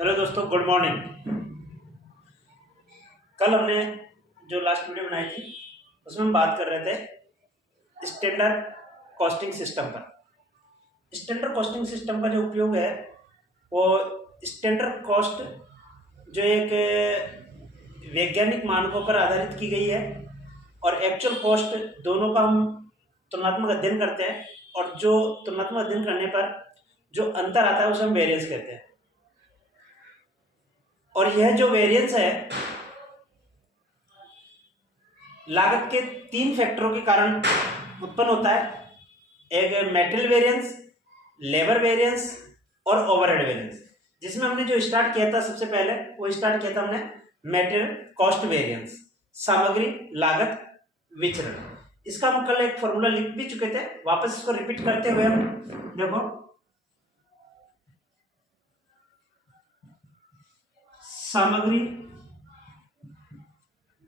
Hello दोस्तों, good morning. कल हमने जो लास्ट वीडियो बनाई थी उसमें हम बात कर रहे थे स्टैंडर्ड कॉस्टिंग सिस्टम पर। स्टैंडर्ड कॉस्टिंग सिस्टम का जो उपयोग है वो स्टैंडर्ड कॉस्ट जो एक वैज्ञानिक मानकों पर आधारित की गई है और एक्चुअल कॉस्ट दोनों का हम तुलनात्मक अध्ययन करते हैं और जो तुलनात्मक अध्ययन करने पर जो अंतर आता है उसे हम वेरिएंस कहते हैं। और यह जो वेरिएंस है लागत के 3 फैक्टरों के कारण उत्पन्न होता है। एक मेटेरियल वेरिएंस, लेबर वेरिएंस और ओवरहेड वेरिएंस। जिसमें हमने जो स्टार्ट किया था सबसे पहले वो स्टार्ट किया था हमने मेटेरियल कॉस्ट वेरिएंस, सामग्री लागत विचरण। इसका हम कल एक फॉर्मूला लिख भी चुके थे, वापस इसको रिपीट करते हुए हम देखो सामग्री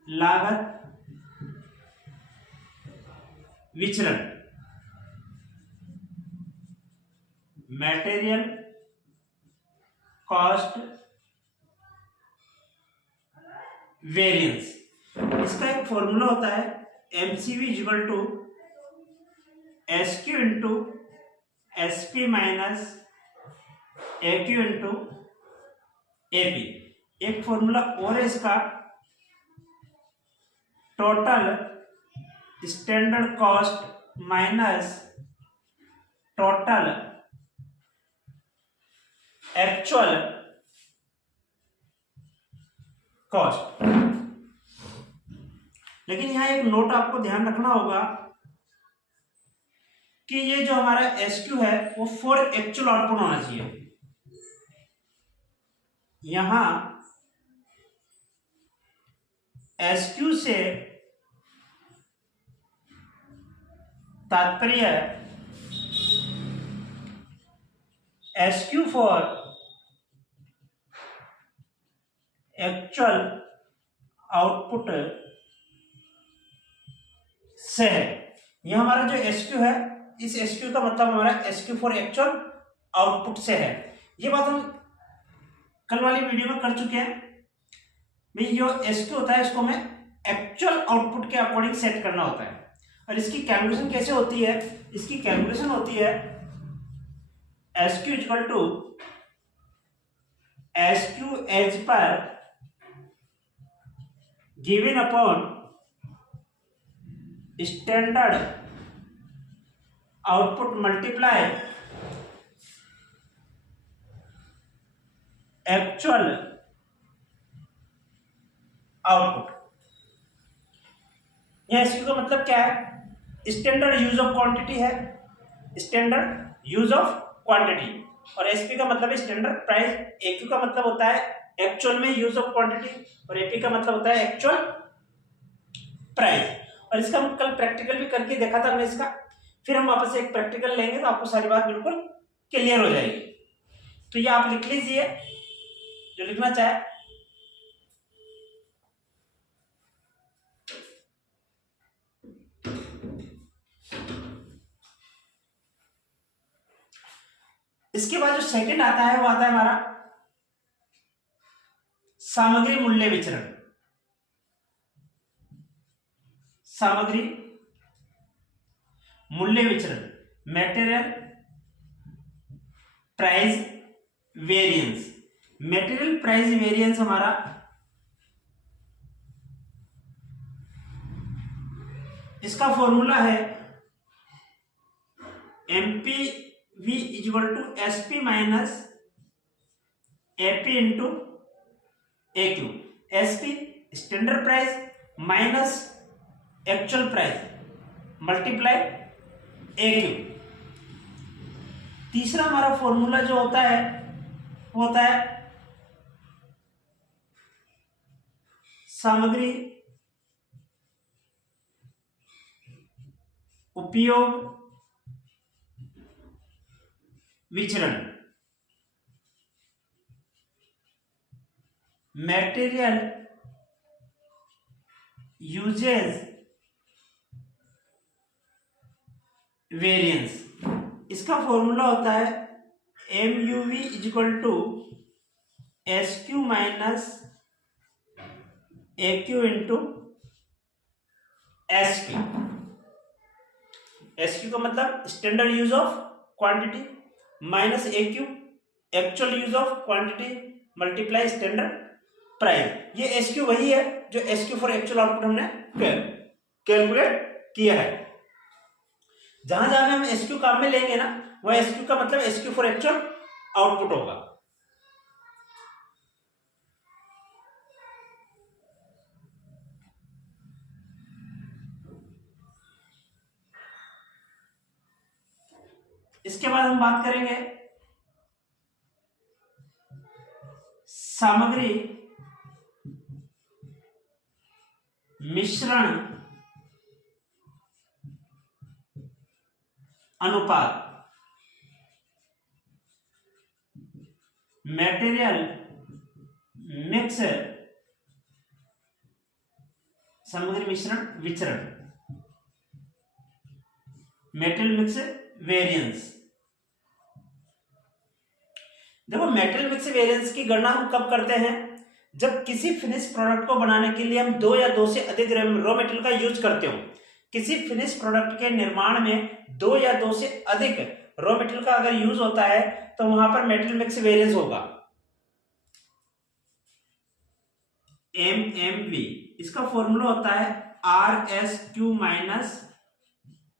लागत विचरण, मटेरियल कॉस्ट वेरिएंस। इसका एक फॉर्मूला होता है MCV equal to SQ into SP minus AQ into AP. एक फॉर्मूला और है इसका, total standard cost minus total actual cost. लेकिन यहां एक नोट आपको ध्यान रखना होगा कि ये जो हमारा एसक्यू है वो फॉर एक्चुअल आउटपुट होना चाहिए। यहां एसक्यू से तात्पर्य एसक्यू फॉर एक्चुअल आउटपुट से है। यह हमारा जो एसक्यू है, इस एसक्यू का मतलब हमारा एसक्यू फॉर एक्चुअल आउटपुट से है। ये बात हम कल वाली वीडियो में कर चुके हैं। भाई जो एसक्यू होता है इसको हमें एक्चुअल आउटपुट के अकॉर्डिंग सेट करना होता है। और इसकी कैलकुलेशन कैसे होती है? इसकी कैलकुलेशन होती है SQ equal to SQ as per given upon standard output multiply actual output. यह एसक्यू का मतलब क्या है? स्टैंडर्ड यूज ऑफ क्वांटिटी है, स्टैंडर्ड यूज ऑफ क्वांटिटी। और एसपी का मतलब है स्टैंडर्ड प्राइस। एक्यू का मतलब होता है एक्चुअल में यूज ऑफ क्वांटिटी और एपी का मतलब होता है एक्चुअल प्राइस। और इसका हम कल प्रैक्टिकल भी करके देखा था हमने इसका। फिर हम वापस एक प्रैक्टिकल लेंगे तो आपको सारी बात बिल्कुल क्लियर हो जाएगी। तो ये आप लिख लीजिए जो लिखना चाहे। इसके बाद जो सेकंड आता है वो आता है हमारा सामग्री मूल्य विचरण। सामग्री मूल्य विचरण, material price variance. Material price variance हमारा इसका फॉर्मूला है MPV equal to SP minus AP into AQ. SP standard price minus actual price multiply AQ. तीसरा हमारा फॉर्मूला जो होता है वो होता है सामग्री उपयोग विचरण, मटेरियल यूजेज वेरिएंस। इसका फॉर्मूला होता है M U V equal to S Q minus A Q into S Q. S Q का मतलब standard use of quantity minus A Q actual use of quantity multiply standard price. ये S Q वही है जो S Q for actual output हमने calculate किया है। जहां जहां हम एस क्यू काम में लेंगे ना, वह एस क्यू का मतलब S Q for actual output होगा। इसके बाद हम बात करेंगे सामग्री मिश्रण अनुपात, मटेरियल मिक्स सामग्री मिश्रण विचरण, मेटेरियल मिक्स वेरिएंस। देखो मेटेरियल मिक्स वेरिएंस की गणना हम कब करते हैं? जब किसी फिनिश प्रोडक्ट को बनाने के लिए हम 2 या 2 से अधिक रॉ मटेरियल का यूज करते हो। किसी फिनिश प्रोडक्ट के निर्माण में 2 या 2 से अधिक रॉ मटेरियल का अगर यूज होता है तो वहां पर मेटेरियल मिक्स वेरिएंस होगा MMV। इसका फॉर्मूला होता है RSQ minus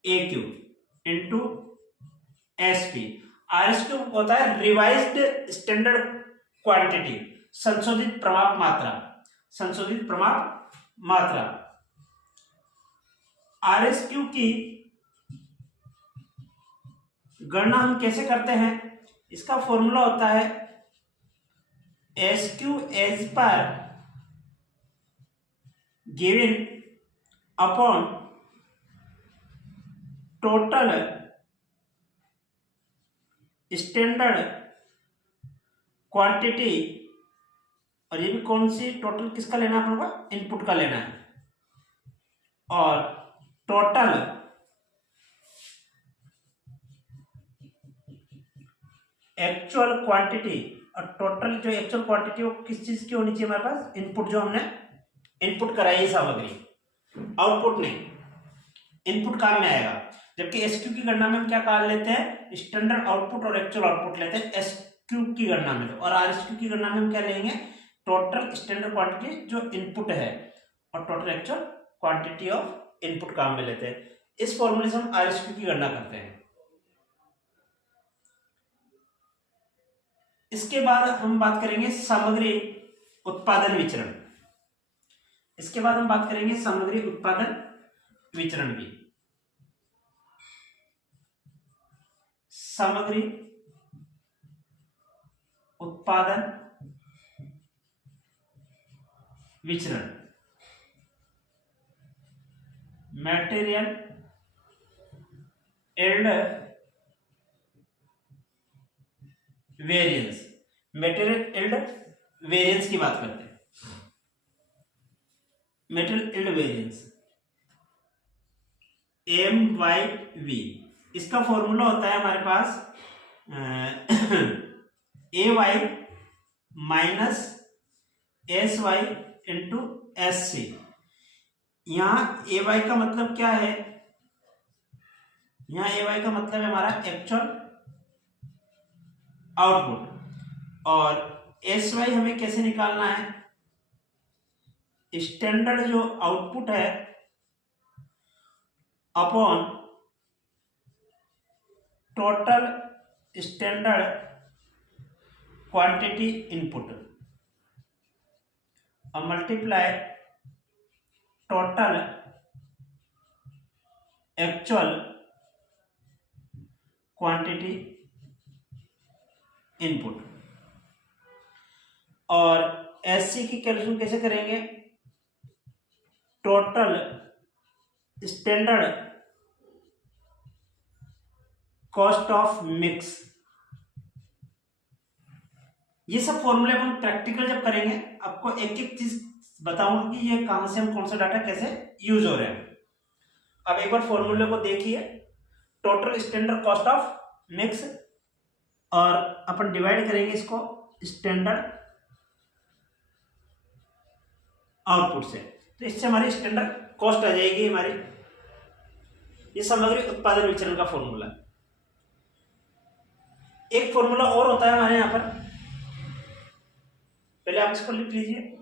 AQ into SP। RSQ होता है रिवाइज्ड स्टैंडर्ड क्वांटिटी, संशोधित प्रमाप मात्रा, संशोधित प्रमाप मात्रा। RSQ की गणना हम कैसे करते हैं? इसका फॉर्मूला होता है SQ as per given upon total standard quantity. और ये भी कौन सी टोटल किसका लेना है? होगा इनपुट का लेना है। और टोटल एक्चुअल क्वांटिटी, और टोटल जो एक्चुअल क्वांटिटी वो किस चीज की होनी चाहिए हमारे पास? इनपुट जो हमने इनपुट कराई सामग्री, आउटपुट नहीं। इनपुट काम में आएगा। जबकि एसक्यू की गणना में हम क्या कर लेते हैं? स्टैंडर्ड आउटपुट और एक्चुअल आउटपुट लेते हैं एसक्यू की गणना में। और आरएसक्यू की गणना में हम क्या लेंगे? टोटल स्टैंडर्ड क्वांटिटी जो इनपुट है और total actual quantity of input काम में लेते हैं। इस फॉर्मूले से हम आरएसक्यू की गणना करते हैं। इसके बाद हम बात करेंगे सामग्री उत्पादन विचरण। इसके बाद हम बात करेंगे सामग्री उत्पादन विचरण की। सामग्री उत्पादन विचरण, material and variance. Material and variance की बात करते हैं। Material and variance MYV। इसका फॉर्मूला होता है हमारे पास AY minus SY into SC। यहां AY का मतलब क्या है? यहां AY का मतलब है हमारा एक्चुअल आउटपुट। और SY हमें कैसे निकालना है? स्टैंडर्ड जो आउटपुट है upon total standard quantity input और multiply total actual quantity input. और SC की कैलकुलेशन कैसे करेंगे? Total standard cost of mix. ये सब फॉर्मूले हम प्रैक्टिकल जब करेंगे आपको एक एक चीज बताऊंगा कि ये कहां से हम कौन सा डाटा कैसे यूज हो रहे हैं। अब एक बार फॉर्मूले को देखिए। Total standard cost of mix और अपन डिवाइड करेंगे इसको स्टैंडर्ड आउटपुट से। तो इससे हमारी स्टैंडर्ड कॉस्ट आ जाएगी हमारी। ये सामग्री उत्पादन विचरण का फॉर्मूला। एक फॉर्मूला और होता है हमारे यहाँ पर, पहले आप इसको लिख लीजिए।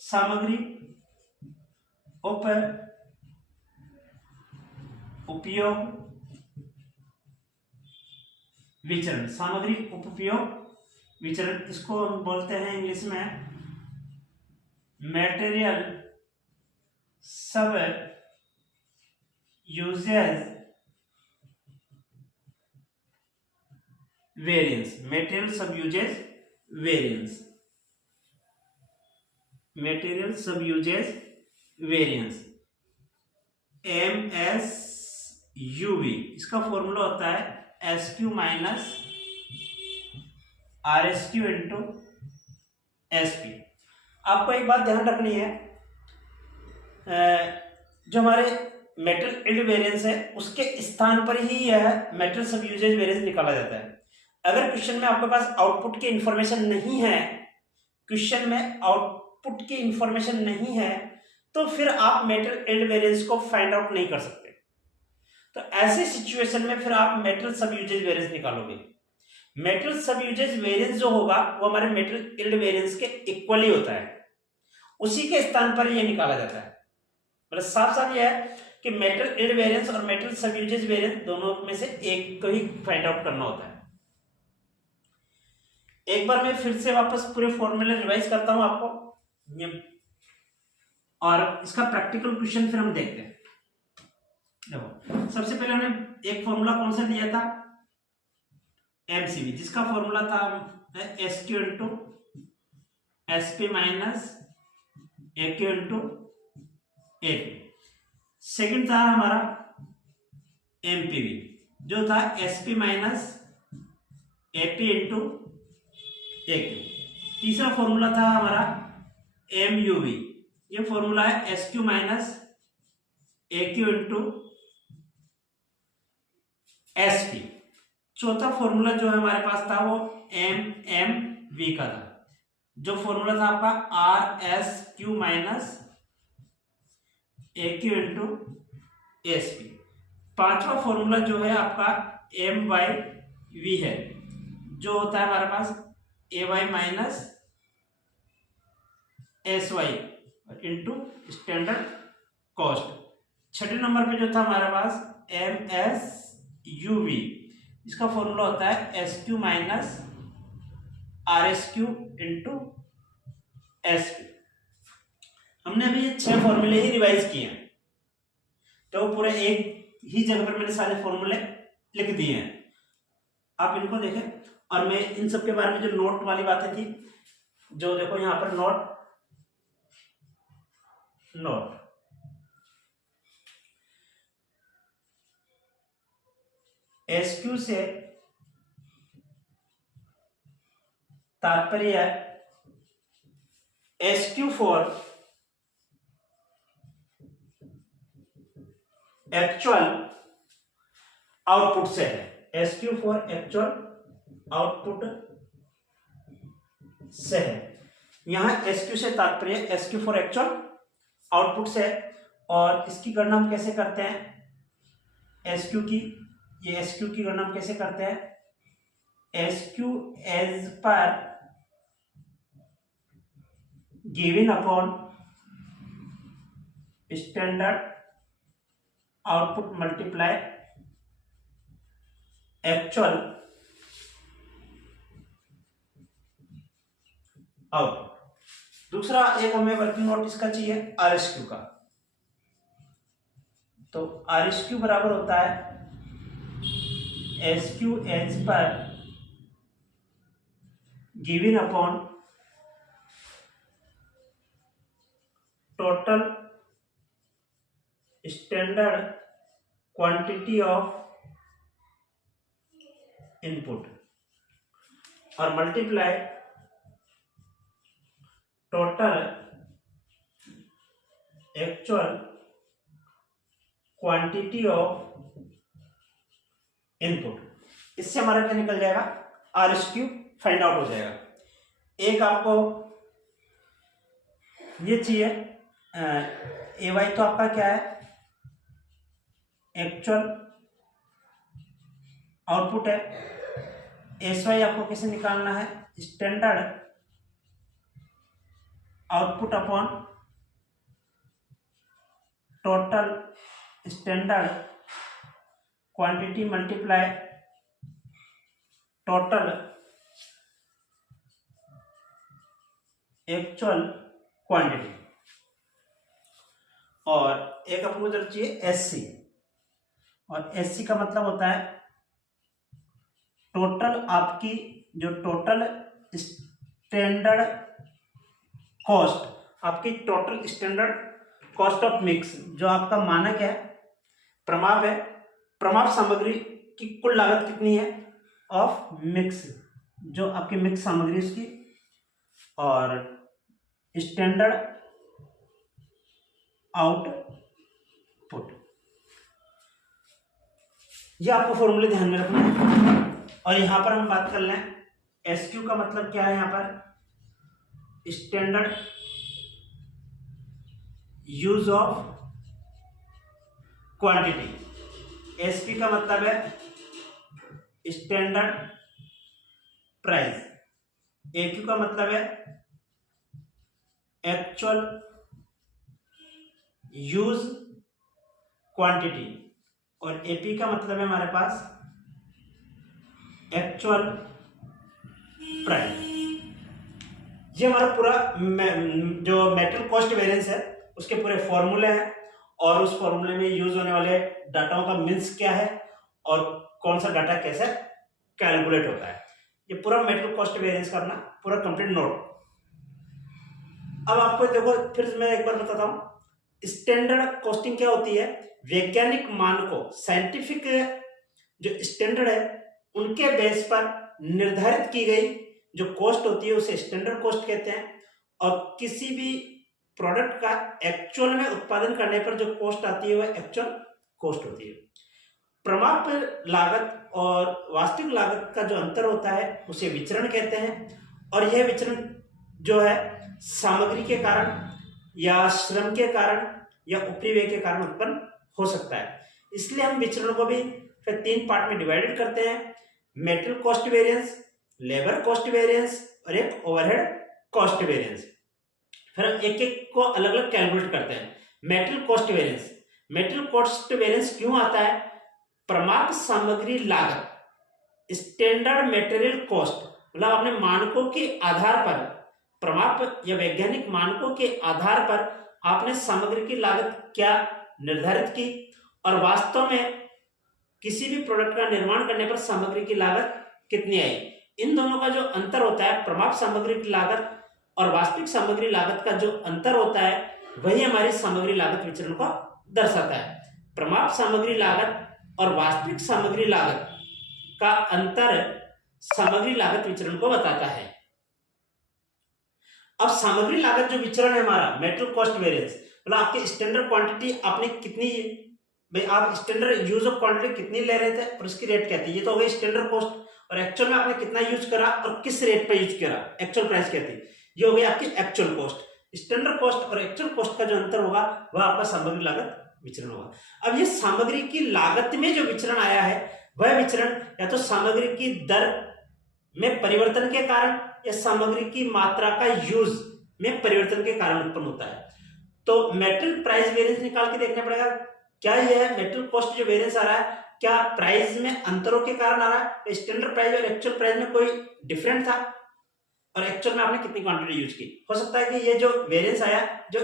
सामग्री उपयोग विचरण, सामग्री उपयोग विचरण, इसको हम बोलते हैं इंग्लिश में मटेरियल सब यूजेज वेरिएंस, मटेरियल सब यूजेज वेरिएंस, मटेरियल सब यूजेज वेरिएंस, MSUV। इसका फॉर्मूला होता है SQ minus RSQ into SP। आपको एक बात ध्यान रखनी है, जो हमारे मेटल यील्ड वेरिएंस है उसके स्थान पर ही यह मेटल सब यूजेज वेरिएंस निकाला जाता है। अगर क्वेश्चन में आपके पास आउटपुट की इंफॉर्मेशन नहीं है, क्वेश्चन में आउटपुट की इंफॉर्मेशन नहीं है, तो फिर आप मेटल यील्ड वेरिएंस को फाइंड आउट नहीं कर सकते। तो ऐसे सिचुएशन में फिर आप मेटल सब यूजेज वेरिएंस निकालोगे। मेटल सब यूजेज वेरिएंस जो होगा वो हमारे मेटल यील्ड वेरिएंस के इक्वली होता है, उसी के स्थान पर ये निकाला जाता है। मतलब साफ साफ यह है कि मेटल यील्ड वेरिएंस और मेटल सब यूजेज वेरिएंस दोनों में से एक को ही फाइंड आउट करना होता है। एक बार मैं फिर से वापस पूरे फॉर्मूले रिवाइज करता हूं आपको, और इसका प्रैक्टिकल क्वेश्चन फिर हम देखते हैं। देखो, सबसे पहले हमने एक फॉर्मूला कौन सा दिया था, MCV, जिसका फॉर्मूला था SQ into SP minus AQ into AP। Second था हमारा MPV, जो था SP minus AP into AQ। तीसरा फॉर्मूला था हमारा MUV, ये फॉर्मूला है SQ minus AQ into SP। चौथा फॉर्मूला जो है हमारे पास था वो MMV का था, जो फॉर्मूला था आपका RSQ minus AQ into SP। पांचवा फॉर्मूला जो है आपका MYV है, जो होता है हमारे पास AY minus SY into standard cost. छठे नंबर पे जो था हमारे पास MSUV, इसका फॉर्मूला होता है SQ minus RSQ into SP। हमने अभी ये 6 फॉर्मूले ही रिवाइज किए हैं, तो पूरे एक ही जगह पर मैंने सारे फॉर्मूले लिख दिए हैं, आप इनको देखें। और मैं इन सब के बारे में जो नोट वाली बातें थी, जो देखो यहां पर नोट SQ से तात्पर्य SQ फॉर एक्चुअल आउटपुट से है, SQ फॉर एक्चुअल आउटपुट से है। यहां SQ से तात्पर्य SQ फॉर एक्चुअल आउटपुट से है। और इसकी गणना हम कैसे करते हैं, SQ की, ये SQ की गणना हम कैसे करते हैं, SQ as per given upon standard output multiply actual output. दूसरा एक हमें वर्किंग नोट इसका चाहिए RSQ का, तो RSQ बराबर होता है SQ as per given upon total standard quantity of input और multiply total actual quantity of input. इससे हमारा क्या निकल जाएगा, R S Q find out हो जाएगा। एक आपको ये चाहिए, ए वाई तो आपका क्या है, एक्चुअल आउटपुट है। एस वाई आपको कैसे निकालना है, standard output upon total standard quantity multiply total actual quantity. और एक आपको उधर चाहिए एस सी, और एस सी का मतलब होता है टोटल आपकी जो टोटल स्टैंडर्ड कॉस्ट, आपकी total standard cost of mix, जो आपका मानक है, प्रमाप है, प्रमाप सामग्री की कुल लागत कितनी है ऑफ मिक्स, जो आपकी मिक्स सामग्री उसकी, और स्टैंडर्ड आउटपुट। ये आपको फॉर्मूले ध्यान में रखना है। और यहां पर हम बात कर लें, एस क्यू का मतलब क्या है, यहां पर standard use of quantity. S P का मतलब है स्टैंडर्ड प्राइस। ए क्यू का मतलब है एक्चुअल यूज क्वांटिटी, और एपी का मतलब है हमारे पास एक्चुअल प्राइस। ये हमारा पूरा जो मेटेरियल कॉस्ट वेरिएंस है उसके पूरे फॉर्मूले हैं, और उस फॉर्मूले में यूज होने वाले डाटाओं का मीन्स क्या है और कौन सा डाटा कैसे कैलकुलेट होता है। ये पूरा मेटेरियल कॉस्ट वेरिएंस का अपना पूरा कंप्लीट नोट। अब आपको देखो फिर मैं एक बार बताता हूं, स्टैंडर्ड कॉस्टिंग क्या होती है, वैज्ञानिक मानकों, साइंटिफिक जो स्टैंडर्ड है उनके बेस पर निर्धारित की गई जो कॉस्ट होती है उसे स्टैंडर्ड कॉस्ट कहते हैं। और किसी भी प्रोडक्ट का एक्चुअल में उत्पादन करने पर जो कॉस्ट आती है वह एक्चुअल कॉस्ट होती है। प्रमाप लागत और वास्तविक लागत का जो अंतर होता है उसे विचरण कहते हैं, और यह विचरण जो है सामग्री के कारण या श्रम के कारण या उपरिव्यय के कारण उत्पन्न हो सकता है। इसलिए हम विचरण को भी फिर 3 पार्ट में डिवाइडेड करते हैं, material cost variance, labour cost variance और एक ओवरहेड कॉस्ट वेरिएंस। फिर हम एक एक को अलग अलग कैलकुलेट करते हैं। Material cost variance, material cost variance क्यों आता है, प्रमाप सामग्री लागत, स्टैंडर्ड मटेरियल कॉस्ट, मतलब अपने मानकों के आधार पर, प्रमाप या वैज्ञानिक मानकों के आधार पर आपने सामग्री की लागत क्या निर्धारित की, और वास्तव में किसी भी प्रोडक्ट का निर्माण करने पर सामग्री की लागत कितनी आई। इन दोनों का जो अंतर होता है, प्रमाप सामग्री की लागत और वास्तविक सामग्री लागत का जो अंतर होता है, वही हमारी सामग्री लागत विचरण को दर्शाता है। प्रमाप सामग्री लागत और वास्तविक सामग्री लागत का अंतर सामग्री लागत विचरण को बताता है। अब सामग्री लागत जो विचरण है हमारा, मेटेरियल कॉस्ट वेरिएंस, मतलब आपकी स्टैंडर्ड क्वांटिटी आपने कितनी, भाई आप स्टैंडर्ड यूज ऑफ क्वांटिटी कितनी ले रहे थे और उसकी रेट क्या थी, ये तो हो गई स्टैंडर्ड कॉस्ट, और एक्चुअल में आपने कितना यूज करा और किस रेट पे यूज करा, एक्चुअल प्राइस क्या थी, ये हो गई आपकी एक्चुअल कॉस्ट। स्टैंडर्ड कॉस्ट और एक्चुअल कॉस्ट का जो अंतर होगा वह आपका सामग्री लागत विचरण होगा। अब ये सामग्री की लागत में जो विचरण आया है वह विचरण या तो सामग्री की दर में परिवर्तन के कारण या सामग्री की मात्रा का यूज में परिवर्तन के कारण उत्पन्न होता है। तो मेटेरियल प्राइस वेरिएंस निकाल के देखना पड़ेगा, क्या यह मेटेरियल कॉस्ट जो वेरिएंस आ रहा है क्या प्राइस में अंतरों के कारण आ रहा है, स्टैंडर्ड प्राइस और एक्चुअल प्राइस में कोई डिफरेंट था और एक्चुअल में आपने कितनी क्वांटिटी यूज की। हो सकता है कि ये जो वेरिएंस आया जो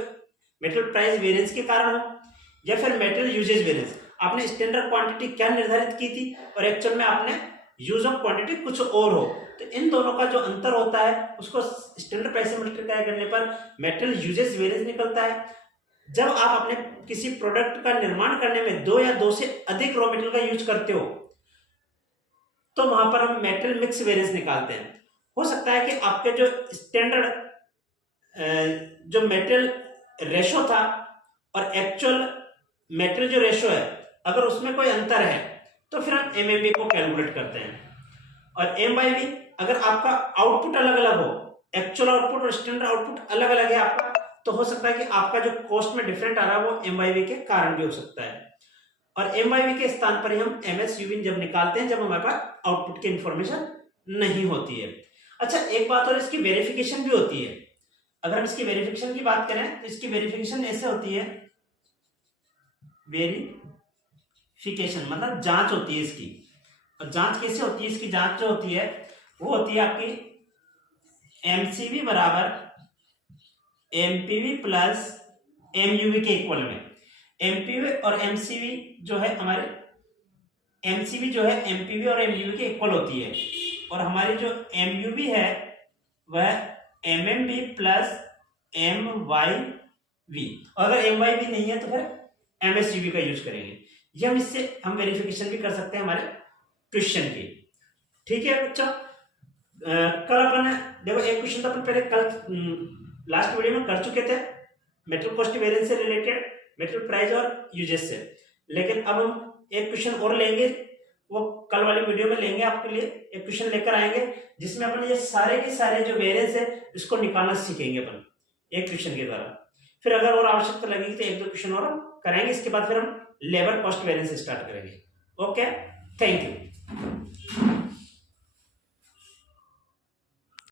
मेटेरियल प्राइस वेरिएंस के कारण हो, या फिर मेटेरियल यूजेज वेरिएंस, आपने स्टैंडर्ड क्वांटिटी क्या निर्धारित की थी और एक्चुअल में आपने यूज ऑफ क्वांटिटी कुछ और हो, तो इन दोनों का जो अंतर होता है उसको स्टैंडर्ड प्राइस से मल्टीप्लाई करने पर मेटेरियल यूजेज वेरिएंस निकलता है। जब आप अपने किसी प्रोडक्ट का निर्माण करने में 2 या 2 से अधिक रॉ मटेरियल का यूज करते हो तो वहां पर हम मेटेरियल मिक्स वेरिएंस निकालते हैं। हो सकता है कि आपके जो स्टैंडर्ड जो मेटेरियल रेशो था और एक्चुअल मेटेरियल जो रेशो है अगर उसमें कोई अंतर है तो फिर हम एमएमबी को कैलकुलेट करते हैं। और एम बाई वी, अगर आपका आउटपुट अलग अलग हो, एक्चुअल आउटपुट और स्टैंडर्ड आउटपुट अलग अलग है आपका, तो हो सकता है कि आपका जो कॉस्ट में डिफरेंट आ रहा है वो एम बाई वी के कारण भी हो सकता है। और एम बाई वी के स्थान पर ही हम एम एस यूविन जब निकालते हैं, जब हमारे पास आउटपुट की इंफॉर्मेशन नहीं होती है। अच्छा, एक बात और, इसकी वेरिफिकेशन भी होती है। अगर हम इसकी वेरिफिकेशन की बात करें तो इसकी वेरिफिकेशन ऐसे होती है, वेरिफिकेशन मतलब जांच होती है इसकी। और जांच कैसे होती है? इसकी जांच जो होती है वो होती है आपकी एमसीवी बराबर एमपीवी प्लस एमयूवी के इक्वल में। एमपीवी और एमसीवी जो है हमारे, एमसीवी जो है एमपीवी और एमयूवी के इक्वल होती है, और हमारी जो एमयूवी है वह एमएमवी प्लस एमवाईवी। और अगर एमवाईवी नहीं है तो फिर एमएसयूवी का यूज करेंगे। ये हम इससे हम वेरिफिकेशन भी कर सकते हैं हमारे क्वेश्चन की। ठीक है बच्चों, कल अपन देखो एक क्वेश्चन तो अपन पहले कल लास्ट वीडियो में कर चुके थे, मेटेरियल कॉस्ट वेरिएंस से रिलेटेड, मेटेरियल प्राइस और यूजेस से। लेकिन अब हम एक क्वेश्चन और लेंगे, वो कल वाली वीडियो में लेंगे, आपके लिए एक क्वेश्चन लेकर आएंगे जिसमें अपन ये सारे के सारे जो वेरिएंस है इसको निकालना सीखेंगे अपन एक क्वेश्चन के द्वारा। फिर अगर और आवश्यकता लगेगी तो एक दो क्वेश्चन और करेंगे, इसके बाद फिर हम लेबर कॉस्ट वेरिएंस स्टार्ट करेंगे। Okay, thank you.